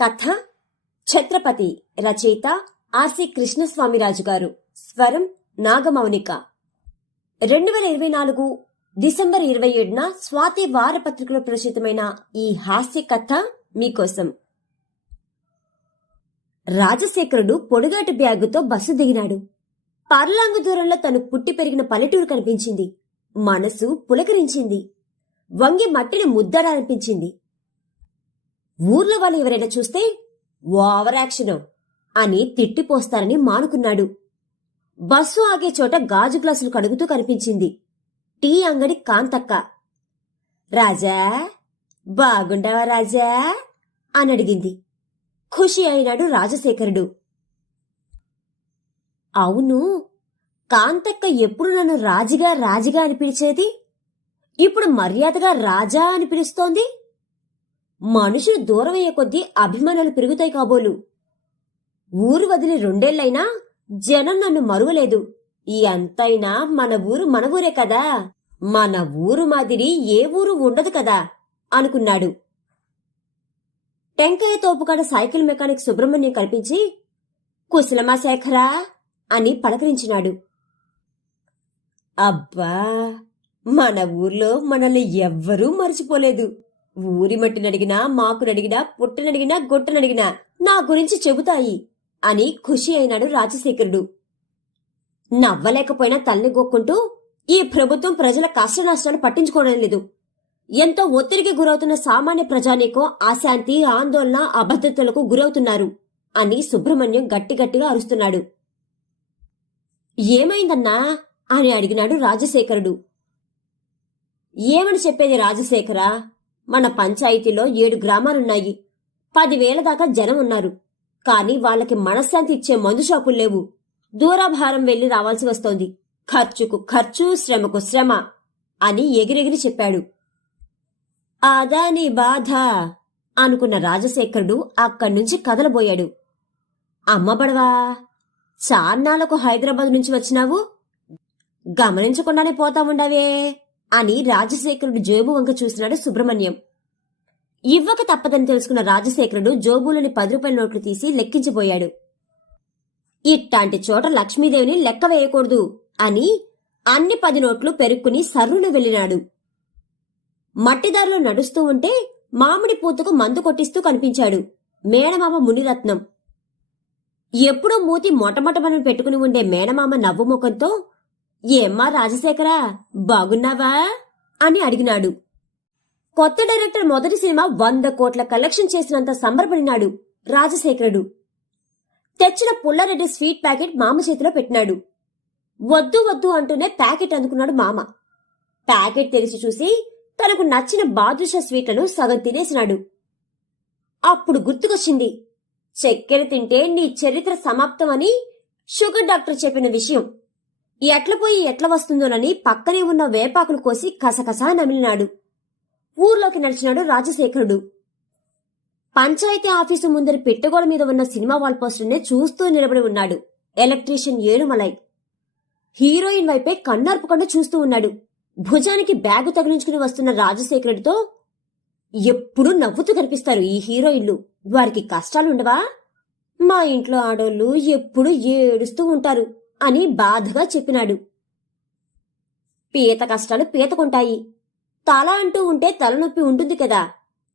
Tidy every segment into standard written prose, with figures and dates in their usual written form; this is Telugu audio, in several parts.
కథ ఛత్రపతి. రచయిత ఆర్సి కృష్ణస్వామిరాజు గారు. స్వరం నాగమౌనిక. 2024 డిసెంబర్ 27న స్వాతి వారపత్రికలో ప్రచురితమైన ఈ హాస్య కథ మీకోసం. రాజశేఖరుడు పొడుగాటి బ్యాగుతో బస్సు దిగినాడు. పర్లాంగు దూరంలో తను పుట్టి పెరిగిన పల్లెటూరు కనిపించింది. మనసు పులకరించింది. వంగి మట్టిని ముద్దడాలనిపించింది. ఊర్లో వాళ్ళు ఎవరైనా చూస్తే ఓవర్ యాక్షన్ అని తిట్టిపోస్తారని మానుకున్నాడు. బస్సు ఆగే చోట గాజు గ్లాసులు కడుగుతూ కనిపించింది టీ అంగడి కాంతక్క. రాజా, బాగుండావా రాజా అని అడిగింది. ఖుషి అయినాడు రాజశేఖరుడు. అవును, కాంతక్క ఎప్పుడు నన్ను రాజిగా అని పిలిచేది, ఇప్పుడు మర్యాదగా రాజా అని పిలుస్తోంది. మనుషులు దూరమయ్యే కొద్దీ అభిమానాలు పెరుగుతాయి కాబోలు. ఊరు వదిలి 2 ఏళ్లైనా జనం నన్ను మరువలేదు. ఈ అంతైనా మన ఊరే కదా, మన ఊరు మాదిరి ఏ ఊరు ఉండదు కదా అనుకున్నాడు. టెంకాయ తోపుకాడ సైకిల్ మెకానిక్ సుబ్రహ్మణ్యం కల్పించి, కుశలమా శేఖరా అని పలకరించినాడు. అబ్బా, మన ఊర్లో మనల్ని ఎవ్వరూ మర్చిపోలేదు. ఊరి మట్టినడిగినా, మాకునడిగినా, పుట్టనడిగినా, గుట్టనడిగినా నా గురించి చెబుతాయి అని ఖుషి అయినాడు రాజశేఖరుడు. నవ్వలేకపోయినా తల్లి గోక్కుంటూ, ఈ ప్రభుత్వం ప్రజల కష్ట నష్టాలు పట్టించుకోవడం లేదు. ఎంతో ఒత్తిడికి గురవుతున్న సామాన్య ప్రజానీకం అశాంతి, ఆందోళన, అభద్రతలకు గురవుతున్నారు అని సుబ్రహ్మణ్యం గట్టిగట్టిగా అరుస్తున్నాడు. ఏమైందన్నా అని అడిగినాడు రాజశేఖరుడు. ఏమని చెప్పేది రాజశేఖరా, మన పంచాయతీలో 7 గ్రామాలున్నాయి. 10,000 దాకా జనం ఉన్నారు. కాని వాళ్ళకి మనశ్శాంతి ఇచ్చే మందు షాపులు లేవు. దూరాభారం వెళ్లి రావాల్సి వస్తోంది. ఖర్చుకు ఖర్చు, శ్రమకు శ్రమ అని ఎగిరెగిరి చెప్పాడు. అదా నీ బాధ అనుకున్న రాజశేఖరుడు అక్కడ్నుంచి కదలబోయాడు. అమ్మబడవా, చాన్నాళ్లకు హైదరాబాద్ నుంచి వచ్చినావు, గమనించకుండానే పోతావుండావే అని రాజశేఖరుడు జేబు వంక చూసినాడు సుబ్రహ్మణ్యం. ఇవ్వక తప్పదని తెలుసుకున్న రాజశేఖరుడు జోబులోని 10 రూపాయల నోట్లు తీసి లెక్కించబోయాడు. ఇట్టాంటి చోట లక్ష్మీదేవిని లెక్క వేయకూడదు అని అన్ని 10 నోట్లు పెరుక్కుని సర్రున వెళ్ళినాడు. మట్టిదారిలో నడుస్తూ ఉంటే మామిడి పూతకు మందు కొట్టిస్తూ కనిపించాడు మేనమామ మునిరత్నం. ఎప్పుడూ మూతి మొటమొటమని పెట్టుకుని ఉండే మేనమామ నవ్వు ముఖంతో, ఏమ్మా రాజశేఖరా, బాగున్నావా అని అడిగినాడు. కొత్త డైరెక్టర్ మొదటి సినిమా 100 కోట్ల కలెక్షన్ చేసినంత సంబరపడినాడు రాజశేఖరుడు. తెచ్చిన పుల్లారెడ్డి స్వీట్ ప్యాకెట్ మామ చేతిలో పెట్టినాడు. వద్దు వద్దు అంటూనే ప్యాకెట్ అందుకున్నాడు మామ. ప్యాకెట్ తెరిచి చూసి తనకు నచ్చిన బాదుషా స్వీట్లను సగం తినేసినాడు. అప్పుడు గుర్తుకొచ్చింది, చక్కెర తింటే నీ చరిత్ర సమాప్తం అని షుగర్ డాక్టర్ చెప్పిన విషయం. ఎట్ల పోయి ఎట్ల వస్తుందోనని పక్కనే ఉన్న వేపాకులు కోసి కసకసా నమిలినాడు. ఊర్లోకి నడిచినాడు రాజశేఖరుడు. పంచాయతీ ఆఫీసు ముందరి పెట్టగోడ మీద ఉన్న సినిమా వాల్ పోస్టర్నే చూస్తూ నిలబడి ఉన్నాడు ఎలక్ట్రీషియన్ ఏడుమలై. హీరోయిన్ వైపే కన్నార్పకుండా చూస్తూ ఉన్నాడు. భుజానికి బ్యాగు తగిలించుకుని వస్తున్న రాజశేఖరుడితో, ఎప్పుడూ నవ్వుతూ కనిపిస్తారు ఈ హీరోయిన్లు, వారికి కష్టాలుండవా? మా ఇంట్లో ఆడోళ్లు ఎప్పుడూ ఏడుస్తూ ఉంటారు అని బాధగా చెప్పినాడు. పీత కష్టాలు పీతకుంటాయి. తల అంటూ ఉంటే తలనొప్పి ఉంటుంది కదా.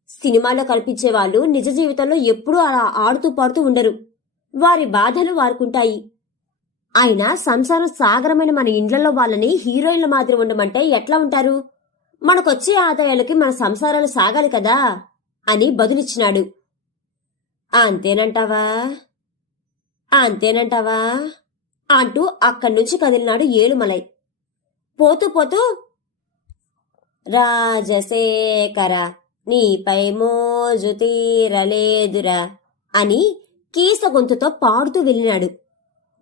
సినిమాలో కనిపించేవాళ్లు నిజ జీవితంలో ఎప్పుడూ అలా ఆడుతూ పాడుతూ ఉండరు. వారి బాధలు వారుకుంటాయి. అయినా సంసారం సాగరమైన మన ఇండ్లలో వాళ్ళని హీరోయిన్ల మాదిరి ఉండమంటే ఎట్లా ఉంటారు? మనకొచ్చే ఆదాయాలకి మన సంసారాలు సాగాలి కదా అని బదులిచ్చినాడు. అంతేనంటావా అంటూ అక్కడ్నుంచి కదిలినాడు ఏలుమలై. పోతూ పోతూ, రాజశేఖర నీపై మోజు తీరలేదురా అని కీస గొంతుతో పాడుతూ వెళ్ళినాడు.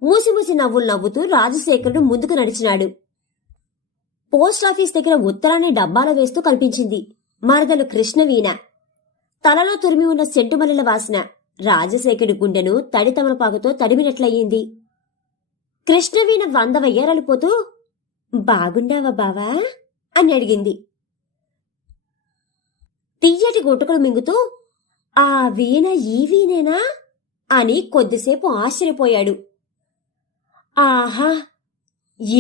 మూసిమూసి నవ్వులు నవ్వుతూ రాజశేఖరుడు ముందుకు నడిచినాడు. పోస్టాఫీస్ దగ్గర ఉత్తరాన్ని డబ్బాలో వేస్తూ కనిపించింది మరదలు కృష్ణవీణ. తలలో తురిమి ఉన్న సెంటుమల్లెల వాసన రాజశేఖరుడి గుండెను తడి తమలపాకుతో తడిమినట్లయింది. కృష్ణవీణ 100 వయ్యారాలిపోతూ, బాగుండావా బావా అని అడిగింది. తియ్యటి గుటకలు మింగుతూ, ఆ వీణ ఈ వీణేనా అని కొద్దిసేపు ఆశ్చర్యపోయాడు. ఆహా,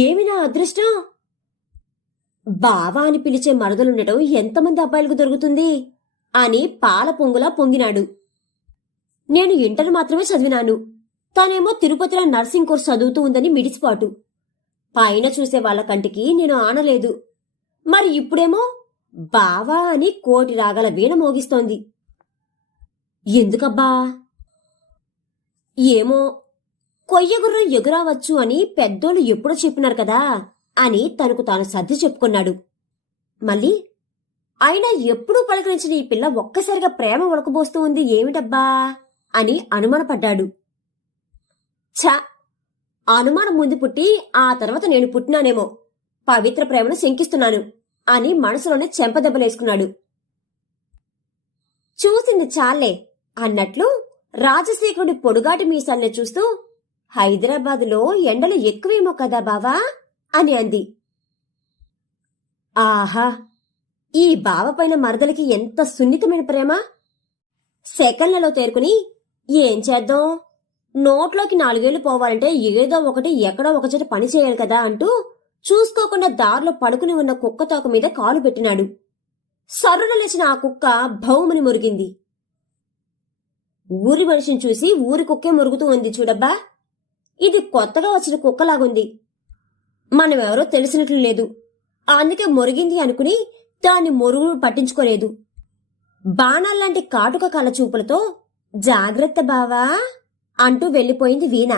ఏమి నా అదృష్టం! బావా అని పిలిచే మరదలుండటం ఎంతమంది అబ్బాయిలకు దొరుకుతుంది అని పాల పొంగులా పొంగినాడు. నేను ఇంటర్ మాత్రమే చదివినాను. తానేమో తిరుపతిలో నర్సింగ్ కోర్స్ చదువుతూ ఉందని మిడిసిపాటు. పైన చూసే వాళ్ళ కంటికి నేను ఆనలేదు. మరి ఇప్పుడేమో బావా అని కోటి రాగల వీణ మోగిస్తోంది. ఎందుకబ్బా? ఏమో, కొయ్యగుర్రం ఎగురావచ్చు అని పెద్దోళ్ళు ఎప్పుడో చెప్పినారు కదా అని తనకు తాను సర్ది చెప్పుకున్నాడు. మళ్ళీ అయినా ఎప్పుడూ పలకరించిన ఈ పిల్ల ఒక్కసారిగా ప్రేమ ఉడకబోస్తూ ఉంది ఏమిటబ్బా అని అనుమానపడ్డాడు. ఛ, అనుమానం ముందు పుట్టి ఆ తర్వాత నేను పుట్టినానేమో, పవిత్ర ప్రేమను శంకిస్తున్నాను అని మనసులోనే చెంపదెబ్బలేసుకున్నాడు. చూసింది చాలే అన్నట్లు రాజశేఖరుడి పొడుగాటి మీసాల్ని చూస్తూ, హైదరాబాదులో ఎండలు ఎక్కువేమో కదా బావా అని అంది. ఆహా, ఈ బావపైన మరదలికి ఎంత సున్నితమైన ప్రేమ! సెకండ్లలో తేరుకుని ఏం చేద్దాం, నోట్లోకి 4 ఏళ్లు పోవాలంటే ఏదో ఒకటి ఎక్కడో ఒకచోట పని చేయాలి కదా అంటూ చూసుకోకుండా దారిలో పడుకుని ఉన్న కుక్క తోక మీద కాలు పెట్టినాడు. సర్రున లేచిన ఆ కుక్క భౌమని మురిగింది. ఊరి మనిషిని చూసి ఊరి కుక్కే మురుగుతూ ఉంది చూడబ్బా. ఇది కొత్తగా వచ్చిన కుక్కలాగుంది. మనమెవరో తెలిసినట్లు లేదు, అందుకే మురిగింది అనుకుని దాన్ని మురుగు పట్టించుకోలేదు. బాణాల్లాంటి కాటుక కళ్ళ చూపులతో జాగ్రత్త బావా అంటూ వెళ్లిపోయింది వీణ.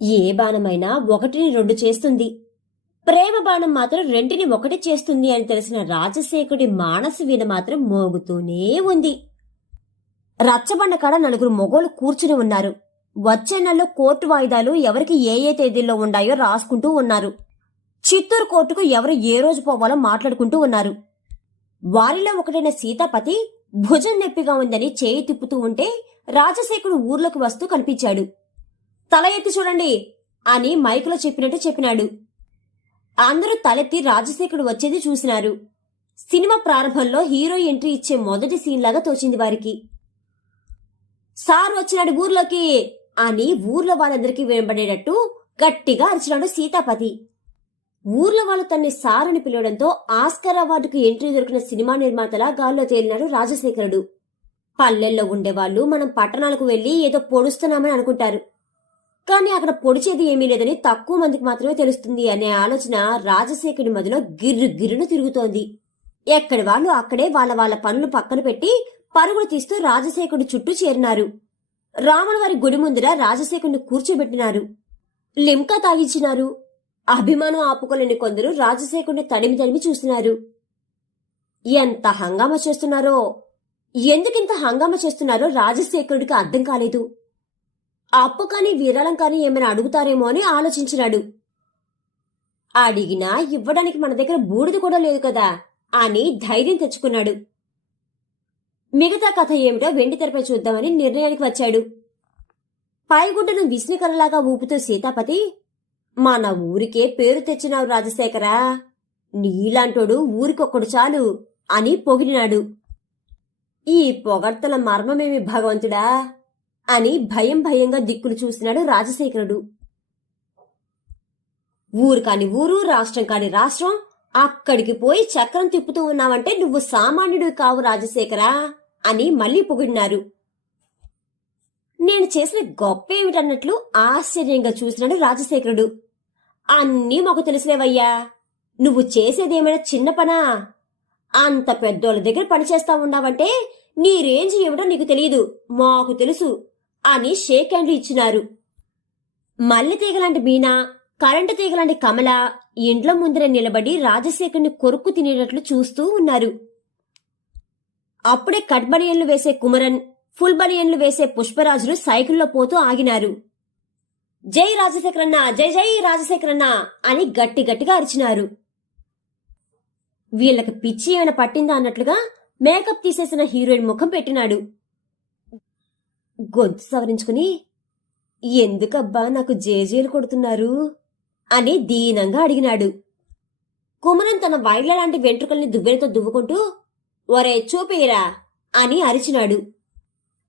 ఏ బాణమైనా 1ని 2 చేస్తుంది, ప్రేమ బాణం మాత్రం 2ని 1 చేస్తుంది అని తెలిసిన రాజశేఖరుడి మానస వీణ మాత్రం మోగుతూనే ఉంది. రచ్చబండ కాడ 4 మొగోలు కూర్చుని ఉన్నారు. వచ్చే నెలలో కోర్టు వాయిదాలు ఎవరికి ఏ తేదీల్లో ఉండాయో రాసుకుంటూ ఉన్నారు. చిత్తూరు కోర్టుకు ఎవరు ఏ రోజు పోవాలో మాట్లాడుకుంటూ ఉన్నారు. వారిలో ఒకటైన సీతాపతి భుజం నొప్పిగా ఉందని చేయి తిప్పుతూ ఉంటే రాజశేఖరుడు ఊర్లోకి వస్తూ కనిపించాడు. తల ఎత్తి చూడండి అని మైకులో చెప్పినట్టు చెప్పినాడు. అందరూ తలెత్తి రాజశేఖరుడు వచ్చేది చూసినారు. సినిమా ప్రారంభంలో హీరో ఎంట్రీ ఇచ్చే మొదటి సీన్ లాగా తోచింది వారికి. సార్ వచ్చినాడు ఊర్లోకి అని ఊర్లో వాళ్ళందరికీ వినబడేటట్టు గట్టిగా అరిచినాడు సీతాపతి. ఊర్లో వాళ్ళు తన్ని సార్ అని పిలవడంతో ఆస్కార్ అవార్డుకు ఎంట్రీ దొరికిన సినిమా నిర్మాతలా గాల్లో తేలినాడు రాజశేఖరుడు. పల్లెల్లో ఉండేవాళ్లు మనం పట్టణాలకు వెళ్లి ఏదో పొడుస్తున్నామని అనుకుంటారు, కానీ అక్కడ పొడిచేది ఏమీ లేదని తక్కువ మందికి మాత్రమే తెలుస్తుంది అనే ఆలోచన రాజశేఖరుడి మధ్యలో గిర్రును తిరుగుతోంది. ఎక్కడి వాళ్ళు అక్కడే వాళ్ళ వాళ్ళ పనులు పక్కన పెట్టి పరుగులు తీస్తూ రాజశేఖరుడి చుట్టూ చేరినారు. రాములవారి గుడి ముందర రాజశేఖరుని కూర్చోబెట్టినారు. లింకా తాగిచ్చినారు. అభిమానం ఆపుకోలేని కొందరు రాజశేఖరుని తడిమి చూస్తున్నారు. ఎంత హంగామా చేస్తున్నారో, ఎందుకింత హంగామా చేస్తున్నారో రాజశేఖరుడికి అర్థం కాలేదు. అప్పు కానీ విరాళం కానీ ఏమైనా అడుగుతారేమో అని ఆలోచించినాడు. అడిగినా ఇవ్వడానికి మన దగ్గర బూడిద కూడా లేదు కదా అని ధైర్యం తెచ్చుకున్నాడు. మిగతా కథ ఏమిటో వెండితెరపై చూద్దామని నిర్ణయానికి వచ్చాడు. పైగుడ్డను విష్ణుకరలాగా ఊపుతూ సీతాపతి, మన ఊరికే పేరు తెచ్చినావు రాజశేఖరా, నీలాంటోడు ఊరికొక్కడు చాలు అని పొగిడినాడు. ఈ పొగడ్తల మర్మమేమి భగవంతుడా అని భయంగా దిక్కులు చూసినాడు రాజశేఖరుడు. ఊరు కాని ఊరు, రాష్ట్రం కాని రాష్ట్రం, అక్కడికి పోయి చక్రం తిప్పుతూ ఉన్నావంటే నువ్వు సామాన్యుడు కావు రాజశేఖరా అని మళ్లీ పొగిడినారు. నేను చేసిన గొప్ప ఏమిటన్నట్లు ఆశ్చర్యంగా చూసినాడు రాజశేఖరుడు. అన్నీ మాకు తెలుసులేవయ్యా, నువ్వు చేసేదేమైనా చిన్న పనా? అంత పెద్దోళ్ళ దగ్గర పనిచేస్తా ఉన్నావంటే నీ రేంజ్ ఏమిటో నీకు తెలియదు, మాకు తెలుసు అని షేక్ హ్యాండ్లు ఇచ్చినారు. మల్లె తీగలాంటి మీనా, కరెంటు తీగలాంటి కమల ఇండ్ల ముందర నిలబడి రాజశేఖర్ని కొరుక్కు తినేటట్లు చూస్తూ ఉన్నారు. అప్పుడే కట్ బనియన్లు వేసే కుమరన్, ఫుల్ బనియన్లు వేసే పుష్పరాజులు సైకిల్లో పోతూ ఆగినారు. జై రాజశేఖరన్న, జై జై రాజశేఖరన్న అని గట్టిగా అరిచినారు. వీళ్ళకి పిచ్చి ఏమైనా పట్టిందా అన్నట్లుగా మేకప్ తీసేసిన హీరోయిన్ ముఖం పెట్టినాడు. గొంతు సవరించుకుని, ఎందుకబ్బా నాకు జేజేలు కొడుతున్నారు అని దీనంగా అడిగినాడు. కుమరన్ తన వైడ్ల లాంటి వెంట్రుకల్ని దువ్వెనతో దువ్వుకుంటూ, ఒరే చూపిరా అని అరిచినాడు.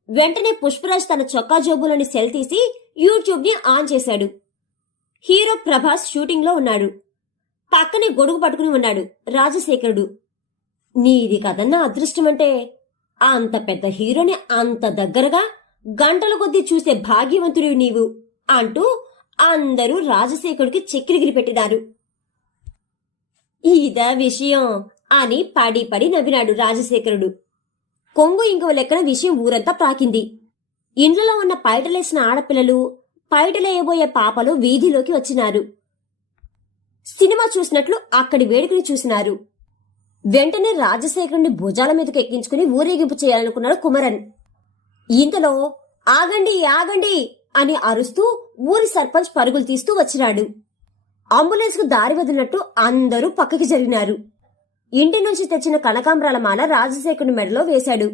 వెంటనే పుష్పరాజ్ తన చొక్కా జోబులోని సెల్ తీసి యూట్యూబ్ ని ఆన్ చేశాడు. హీరో ప్రభాస్ షూటింగ్ లో ఉన్నాడు. పక్కనే గొడుగు పట్టుకుని ఉన్నాడు రాజశేఖరుడు. నీది కదన్నా అదృష్టమంటే, అంత పెద్ద హీరోని అంత దగ్గరగా గంటల కొద్దీ చూసే భాగ్యవంతుడివి నీవు అంటూ అందరూ రాజశేఖరుడికి చెక్కిలిగిలి పెట్టినారు. ఇదా విషయం అని పడి పడి నవ్వినాడు రాజశేఖరుడు. కొంగు ఇంకవ లెక్కన విషయం ఊరంతా ప్రాకింది. ఇండ్లలో ఉన్న పైటలేసిన ఆడపిల్లలు, పైటలేయబోయే పాపలు వీధిలోకి వచ్చినారు. సినిమా చూసినట్లు అక్కడి వేడుకని చూసినారు. వెంటనే రాజశేఖరుని భుజాల మీదకి ఎక్కించుకుని ఊరేగింపు చేయాలనుకున్నాడు కుమరన్. ఇంతలో ఆగండి ఆగండి అని అరుస్తూ ఊరి సర్పంచ్ పరుగులు తీస్తూ వచ్చినాడు. అంబులెన్స్ కు దారి వదిలినట్టు అందరూ పక్కకి జరిగినారు. ఇంటి నుంచి తెచ్చిన కనకాంబరాల మాల రాజశేఖరుని మెడలో వేశాడు.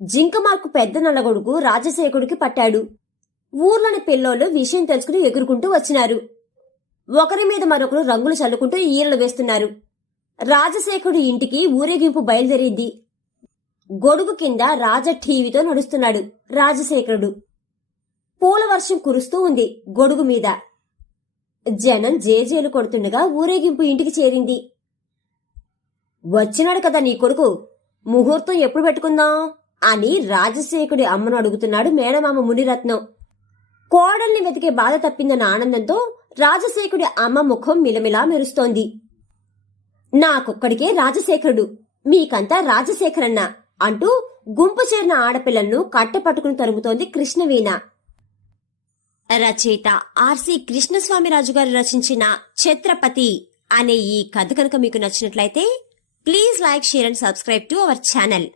జింకమార్కు పెద్ద నల్లగొడుగు రాజశేఖరుడికి పట్టాడు. ఊర్లోని పిల్లోళ్ళు విషయం తెలుసుకుని ఎగురుకుంటూ వచ్చినారు. ఒకరి మీద మరొకరు రంగులు చల్లుకుంటూ ఈరలు వేస్తున్నారు. రాజశేఖరుడి ఇంటికి ఊరేగింపు బయలుదేరింది. గొడుగు కింద రాజ టీవీతో నడుస్తున్నాడు రాజశేఖరుడు. పూల వర్షం కురుస్తూ ఉంది గొడుగు మీద. జనం జేజేలు కొడుతుండగా ఊరేగింపు ఇంటికి చేరింది. వచ్చినాడు కదా నీ కొడుకు, ముహూర్తం ఎప్పుడు పెట్టుకుందాం అని రాజశేఖరుడి అమ్మను అడుగుతున్నాడు మేనమామ మునిరత్నం. కోడల్ని వెతికే బాధ తప్పిందన్న ఆనందంతో రాజశేఖరుడి అమ్మ ముఖం మిలమిలా మెరుస్తోంది. నాకొక్కడికే రాజశేఖరుడు, మీకంతా రాజశేఖరన్న అంటూ గుంపు చేరిన ఆడపిల్లలను కట్టెపట్టుకుని తరుముతోంది కృష్ణవీణ. రచయిత ఆర్సి కృష్ణస్వామిరాజు గారు రచించిన ఛత్రపతి అనే ఈ కథ కనుక మీకు నచ్చినట్లయితే please like, share and subscribe to our channel.